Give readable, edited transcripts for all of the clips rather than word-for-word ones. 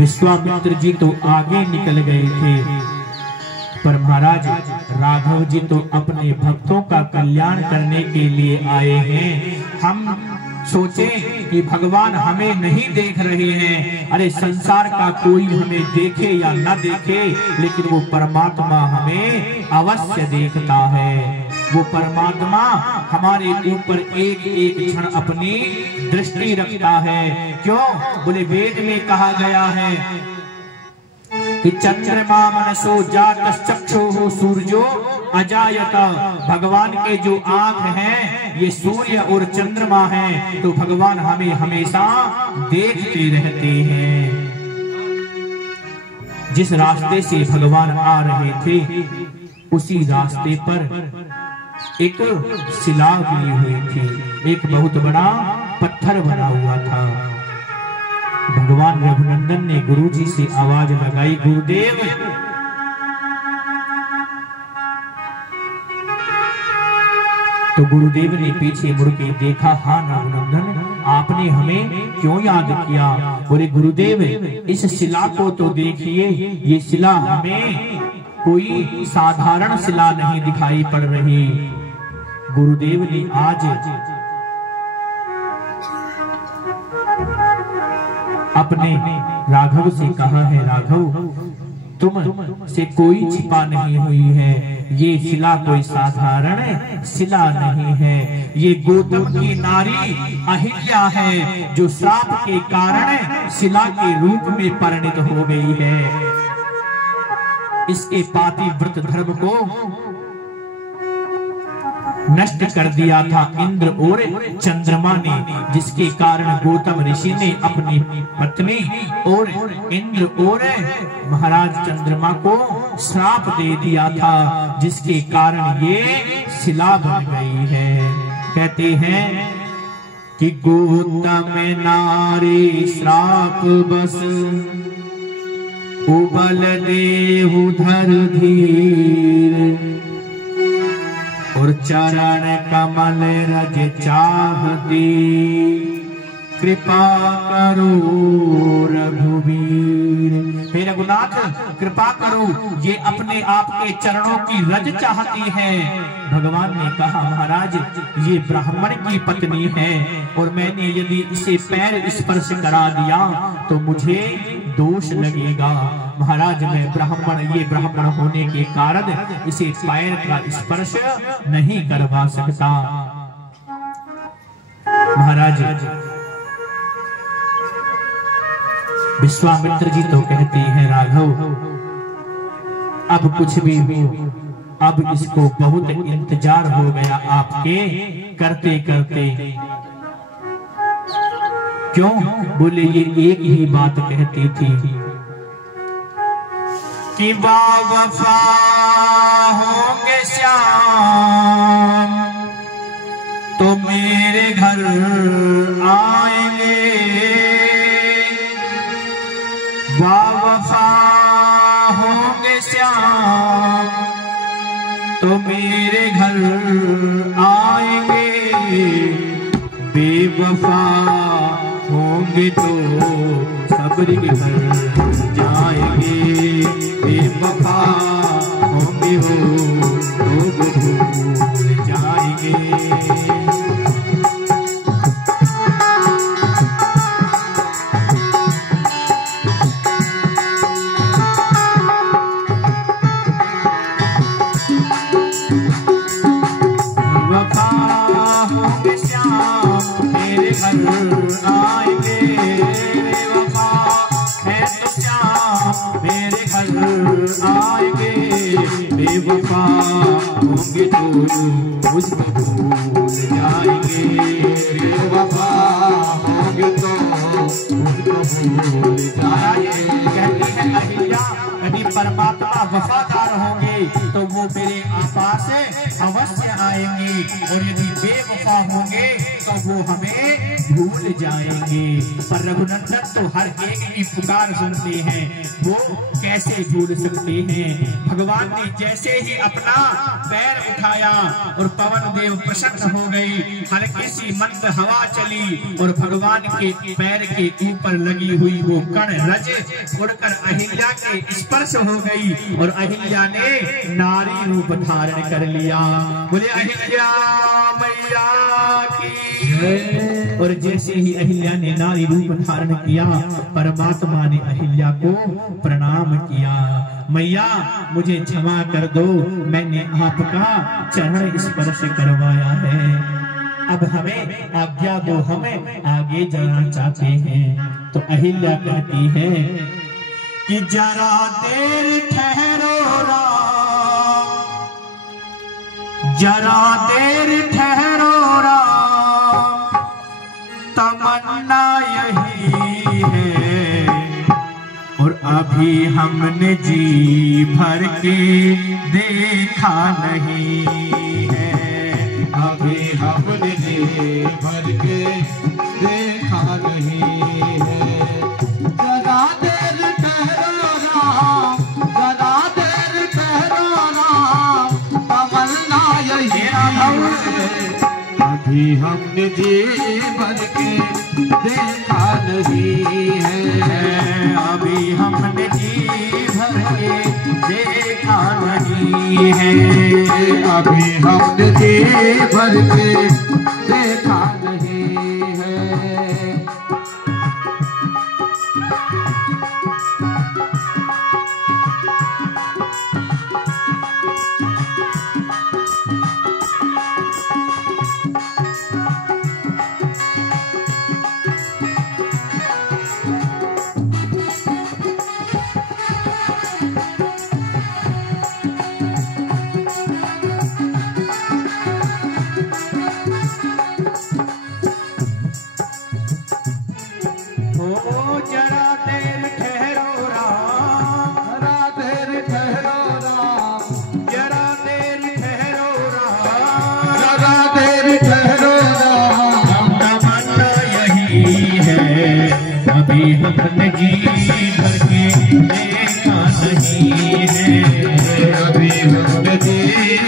विश्वामित्र जी तो आगे निकल गए थे, पर महाराज राघव जी तो अपने भक्तों का कल्याण करने के लिए आए हैं। हम सोचे कि भगवान हमें नहीं देख रहे हैं, अरे संसार का कोई हमें देखे या न देखे, लेकिन वो परमात्मा हमें अवश्य देखता है। वो परमात्मा हमारे ऊपर एक एक क्षण अपनी दृष्टि रखता है। क्यों? बोले वेद में कहा गया है कि चंद्रमा मनसो जात चक्षुः सूर्यो अजायत। भगवान के जो आंख हैं ये सूर्य और चंद्रमा हैं, तो भगवान हमें हमेशा देखते रहते हैं। जिस रास्ते से भगवान आ रहे थे उसी रास्ते पर एक शिला बनी हुई थी, एक बहुत बड़ा पत्थर बना हुआ था। भगवान रघुनंदन ने गुरुजी से आवाज लगाई, गुरुदेव तो गुरुदेव ने पीछे मुड़ के देखा, हाँ रघुनंदन आपने हमें क्यों याद किया? बोले गुरुदेव इस शिला को तो देखिए, ये शिला हमें कोई साधारण शिला नहीं दिखाई पड़ रही। गुरुदेव ने आज अपने राघव से कहा है, राघव तुम से कोई छिपा नहीं हुई है, ये शिला कोई साधारण शिला नहीं है, ये गौतम की नारी अहिल्या है जो श्राप के कारण शिला के रूप में परिणत हो गई है। इसके पातिव्रत धर्म को नष्ट कर दिया था इंद्र और चंद्रमा ने, जिसके कारण गौतम ऋषि ने अपनी पत्नी और इंद्र और महाराज चंद्रमा को श्राप दे दिया था, जिसके कारण ये शिला बन गई है। कहते हैं कि गौतम नारी श्राप बस उबल देहु धर धीर, और चरण कमल रज चाहती, कृपा करो रघुवीर। हे रघुनाथ कृपा करो, ये अपने आप के चरणों की रज चाहती है। भगवान ने कहा महाराज ये ब्राह्मण की पत्नी है, और मैंने यदि इसे पैर स्पर्श करा दिया तो मुझे दोष लगेगा। महाराज मैं ब्राह्मण, ये ब्राह्मण होने के कारण इसे पैर का स्पर्श नहीं करवा सकता। महाराज विश्वामित्र जी तो कहते हैं राघव अब कुछ भी हो, अब इसको बहुत इंतजार हो गया आपके करते करते। क्यों? बोले ये एक ही बात कहती थी कि वफा होंगे श्याम तो मेरे घर आएंगे, वफा होंगे श्याम तो मेरे घर आएंगे, बेवफा होंगे तो सबरी के घर जाएंगे, बेवफा होंगे हो तो भूल जाएंगे। बेवफा होंगे तो मुझको भूल जाएंगे, बेवफा होंगे तो मुझको भूल जाएंगे। कहती है अहिल्या कभी परमात्मा वफादार होंगे तो वो मेरे पास अवश्य आएंगे, और यदि बेवफा होंगे तो वो हमें भूल जाएंगे। पर रघुनंदन तो हर एक की पुकार सुनते हैं, वो कैसे भूल सकते हैं। भगवान ने जैसे ही अपना पैर उठाया और पवन देव प्रसन्न हो गई, हल्की सी मंद हवा चली और भगवान के पैर के ऊपर लगी हुई वो कण रज उड़कर अहिल्या के स्पर्श हो गई, और अहिल्या ने नारी रूप धारण कर लिया। बोले अहिल्या मैया की। और जैसे ही अहिल्या ने नारी रूप धारण किया, परमात्मा ने अहिल्या को प्रणाम किया। मैया मुझे क्षमा कर दो, मैंने आपका चरण स्पर्श करवाया है, अब हमें आज्ञा दो, हमें आगे जाना चाहते हैं। तो अहिल्या कहती है कि जरा देर ठहरो राम, जरा देर ठहरो राम, तमन्ना यही है, और अभी हमने जी भर के देखा नहीं है, अभी हमने जी भर के देखा नहीं है। जरा देर ठहरो राम, जरा देर ठहरो राम, तमन्ना यही है, अभी हमने जी भर के देखा नहीं है, अभी हमने जी भर के देखा नहीं है, अभी हमने जी भर के देखा नहीं है। अभी हमने जी भर के देखा नहीं है, अभी हमने जी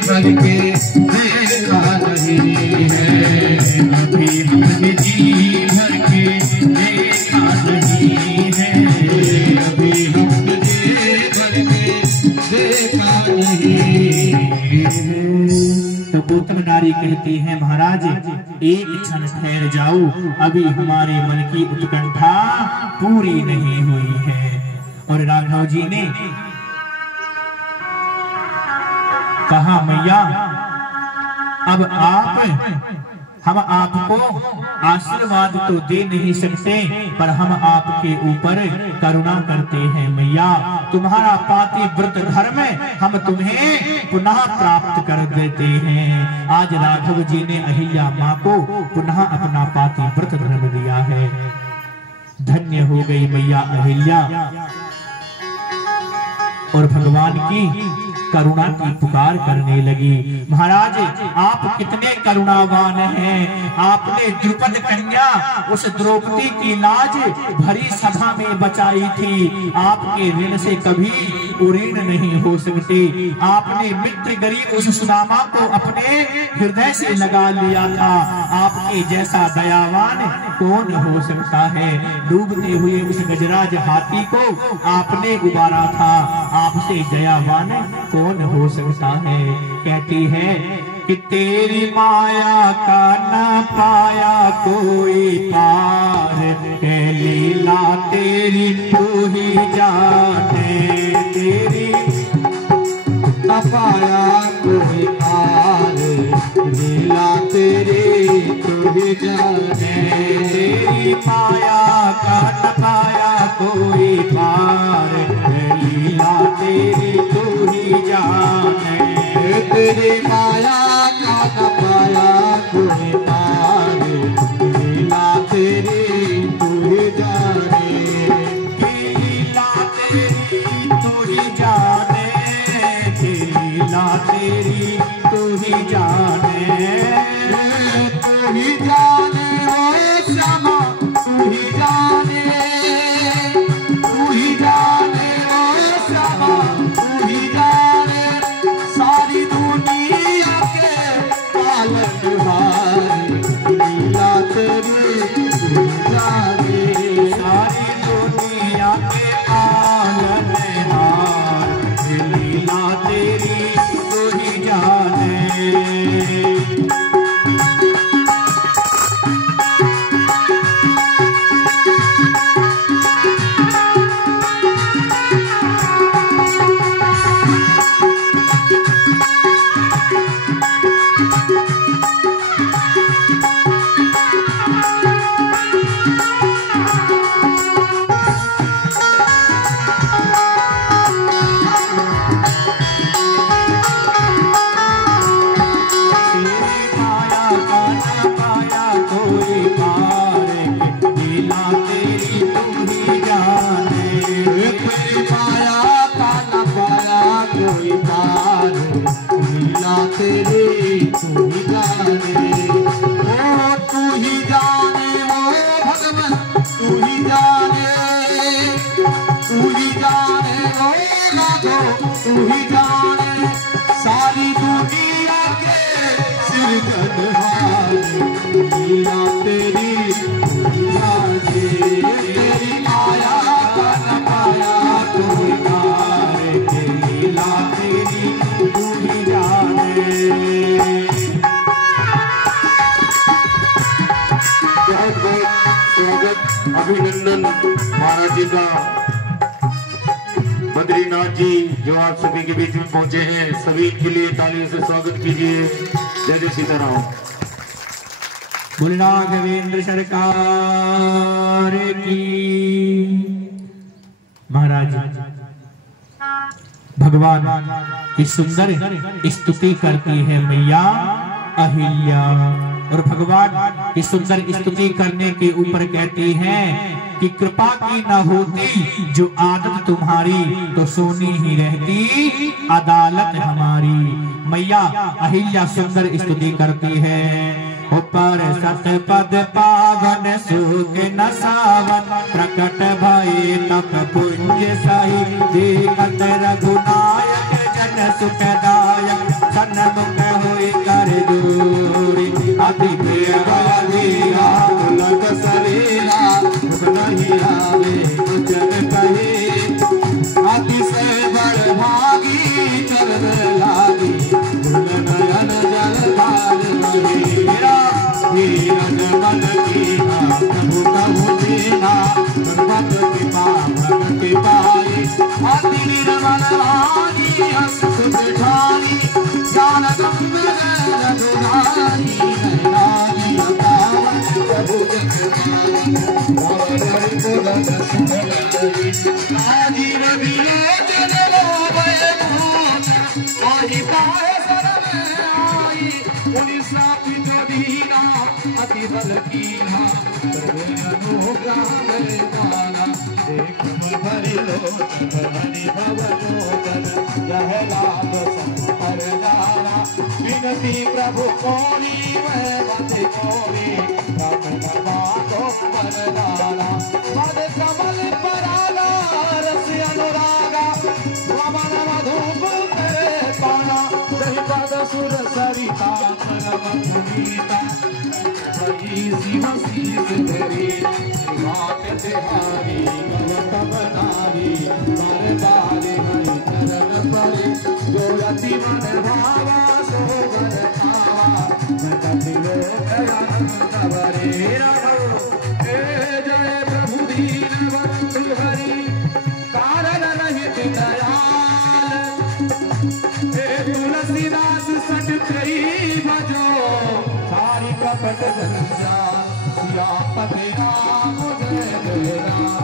भर के देखा नहीं है, अभी हमने जी भर के देखा नहीं है, अभी हमने जी भर के देखा नहीं है। तो गौतम नारी कहती है महाराज एक क्षण ठहर जाओ, अभी हमारे मन की उत्कंठा पूरी नहीं हुई है। और राघव जी ने कहा मैया अब हम आपको आशीर्वाद तो दे नहीं सकते, पर हम आपके ऊपर करुणा करते हैं। मैया तुम्हारा पातिव्रत धर्म हम तुम्हें पुनः प्राप्त कर देते हैं। आज राघव जी ने अहिल्या माँ को पुनः अपना पातिव्रत धर्म दिया है। धन्य हो गई मैया अहिल्या, और भगवान की करुणा की पुकार करने लगी। महाराज आप कितने करुणावान हैं, आपने द्रुपद कन्या उस द्रौपदी की लाज भरी सभा में बचाई थी, आपके ऋण से कभी उऋण नहीं हो सकते। आपने मित्र गरीब उस सुदामा को अपने हृदय से लगा लिया था, आपके जैसा दयावान कौन हो सकता है। डूबते हुए उस गजराज हाथी को आपने उबारा था, आपसे दयावान कौन हो सकता है। कहती है कि तेरी माया का न पाया कोई पार, है लीला तेरी तू ही जाने, तेरी न पाया कोई पार, लीला तेरी तू ही जाने, तेरी माया का न पाया कोई पार, है लीला तेरी तू ही जाने, तेरी माया का न पाया कोई पार, लीला तेरी तू ही जाने, लीला तेरी तू ही जाने, तेरी तेरी तू ही जाने, तू ही जाने ओ श्यामा, तू ही जाने, तू ही जाने ओ श्यामा, तू ही जाने सारी दुनिया के पालनहार, लीला तेरी तू ही जाने, सारी दुनिया के पालनहार, लीला तेरी तू ही जाने। तेरे तू ही जाने, ओ तू ही जाने ओ भगवान, तू ही जाने, तू ही जाने ओ राघो, तू ही जाने सारी दुनिया के सिरजनहार, लीला तेरी तू ही जाने, तेरी माया का न पाया कोई पार, लीला तेरी तू ही जाने। बहुत बहुत स्वागत अभिनंदन महाराज जी का। बद्रीनाथ जी जो आप सभी के बीच में पहुंचे हैं, सभी के लिए तालियों से स्वागत कीजिए। जय जय सीताराम। बोलना राघवेंद्र सरकार की। महाराज भगवान की सुंदर स्तुति करती है मैया अहिल्या, और भगवान की सुंदर स्तुति करने के ऊपर कहती हैं कि कृपा की न होती जो आदत तुम्हारी, तो सोनी ही रहती अदालत हमारी। मैया अहिल्या सुंदर स्तुति करती है। ऊपर सतपद पावन सुख न सावन, प्रकट भय तप पुंज सही, देखत रघुनायक जन सुखदायक, सन्मुख होई कर दूरी, अति प्रिय लग सरेला, नहीं आवे जन कहे, अतिशय बड़ भागी चल लागी, नयन जल धार मेरा धीरज मन कीना, प्रभु कहो देना, भगवत कृपा भगत पाए, अति निर्मल वाणी हस्त बिठाई, ज्ञान गंगा रघुनारी, नैनानी अतावन प्रभु जगदाई, राजीव विलोचन लोभय भूत, वही पाए शरण आई, मुनि श्रापि जो दीना, अति बल कीना, अनुग्रह में दाना, देख भरि लोचन हरि भव लोचन, यह लाभ संपर जाना, विनती प्रभु कोरी मैं बंदे कोरी, बातो परदाना, पद कमल परागा, रस अनुरागा, रमण मधुप तेरे पाना, दही पद सुर सरिता परम पुनीता, शिव शीस तेरी शिवात तिहारी, गलत बनारी, वरदारी हरि चरण परे, जो यति मन भावा सो वर पावा, जगति लोक आनंद भरे। जय प्रभु दीन बंधु हरि, कारण रहित दयाल, हे तुलसीदास सट कई भजो, सारी कपट जंजाल, सियापति राम जय जय राम।